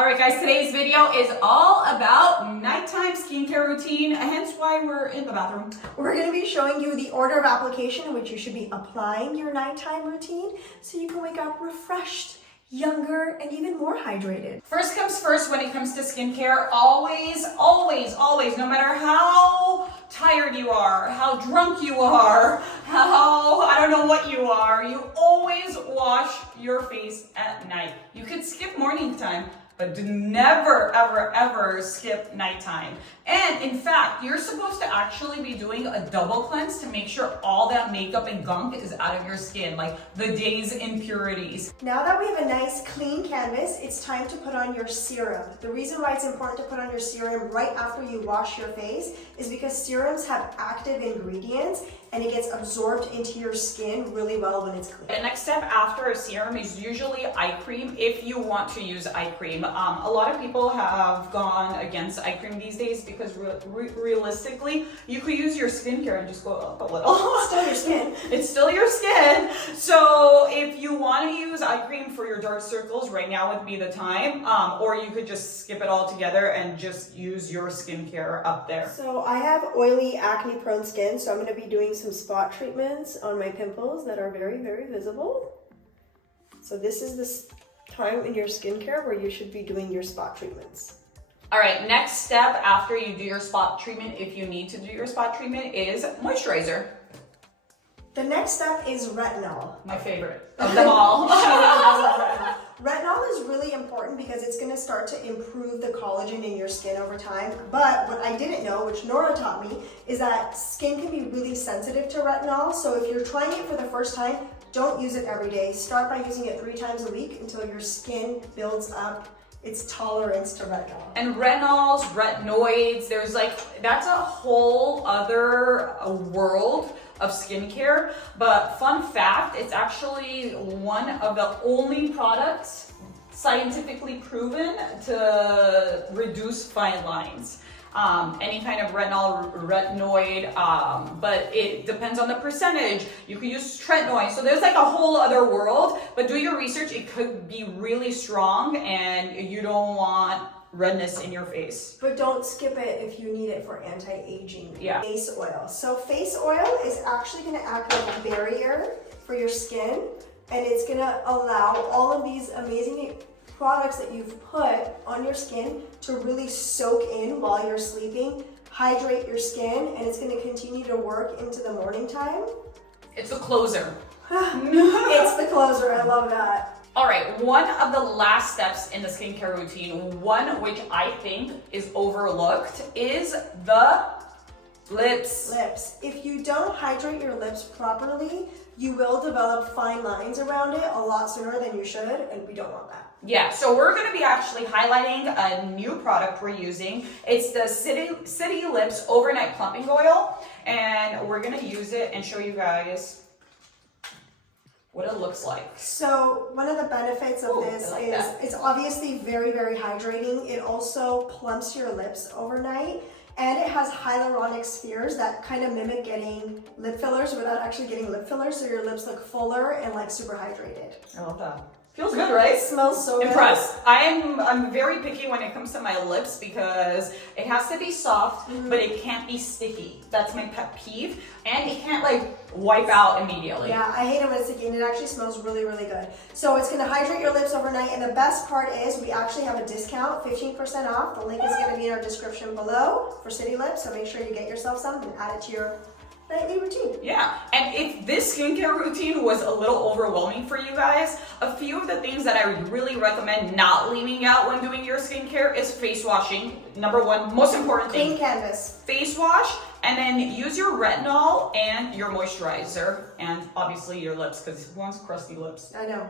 Alright guys, today's video is all about nighttime skincare routine, hence why we're in the bathroom. We're going to be showing you the order of application in which you should be applying your nighttime routine so you can wake up refreshed, younger, and even more hydrated. First comes first when it comes to skincare, always, no matter how tired you are, how drunk you are, how, I don't know what you are, you always wash your face at night. You could skip morning time, but do never, ever skip nighttime. And in fact, you're supposed to actually be doing a double cleanse to make sure all that makeup and gunk is out of your skin, like the day's impurities. Now that we have a nice clean canvas, it's time to put on your serum. The reason why it's important to put on your serum right after you wash your face is because serums have active ingredients and it gets absorbed into your skin really well when it's clean. The next step after a serum is usually eye cream, if you want to use eye cream. A lot of people have gone against eye cream these days because realistically, you could use your skincare and just go up a little. It's still your skin. It's still your skin. So if you want to use eye cream for your dark circles, right now would be the time. Or you could just skip it all together and just use your skincare up there. So I have oily, acne-prone skin, so I'm going to be doing some spot treatments on my pimples that are very, very visible. So this is the time in your skincare where you should be doing your spot treatments. All right, next step after you do your spot treatment, if you need to do your spot treatment, is moisturizer. The next step is retinol. My favorite of them all. Retinol is really important because it's going to start to improve the collagen in your skin over time. But what I didn't know, which Nora taught me, is that skin can be really sensitive to retinol. So if you're trying it for the first time, don't use it every day. Start by using it 3 times a week until your skin builds up its tolerance to retinol. And retinols, retinoids, that's a whole other world of skincare. But fun fact, it's actually one of the only products scientifically proven to reduce fine lines. Any kind of retinol, retinoid, but it depends on the percentage. You could use tretinoid, so there's like a whole other world, but do your research. It could be really strong and you don't want redness in your face. But don't skip it if you need it for anti-aging. Yeah. Face oil. So face oil is actually going to act like a barrier for your skin, and it's going to allow all of these amazing products that you've put on your skin to really soak in while you're sleeping, hydrate your skin, and it's going to continue to work into the morning time. It's a closer. It's the closer. I love that. All right, one of the last steps in the skincare routine, one which I think is overlooked, is the lips. Lips. If you don't hydrate your lips properly, you will develop fine lines around it a lot sooner than you should, and we don't want that. Yeah, so we're going to be actually highlighting a new product we're using. It's the City Lips Overnight Plumping Oil, and we're going to use it and show you guys what it looks like. So one of the benefits of this is it's obviously very, very hydrating. It also plumps your lips overnight, and it has hyaluronic spheres that kind of mimic getting lip fillers without actually getting lip fillers, so your lips look fuller and like super hydrated. I love that. Feels good, right? It smells so good. Impressed. I'm very picky when it comes to my lips because it has to be soft, but it can't be sticky. That's my pet peeve. And it can't like wipe out immediately. Yeah, I hate it when it's sticky, and it actually smells really, really good. So it's gonna hydrate your lips overnight, and the best part is we actually have a discount, 15% off. The link is gonna be in our description below for City Lips, so make sure you get yourself some and add it to your nightly routine. Yeah, and if this skincare routine was a little overwhelming for you guys, a few of the things that I really recommend not leaving out when doing your skincare is face washing. Number one, most important thing. Clean canvas. Face wash, and then use your retinol and your moisturizer, and obviously your lips, because who wants crusty lips? I know.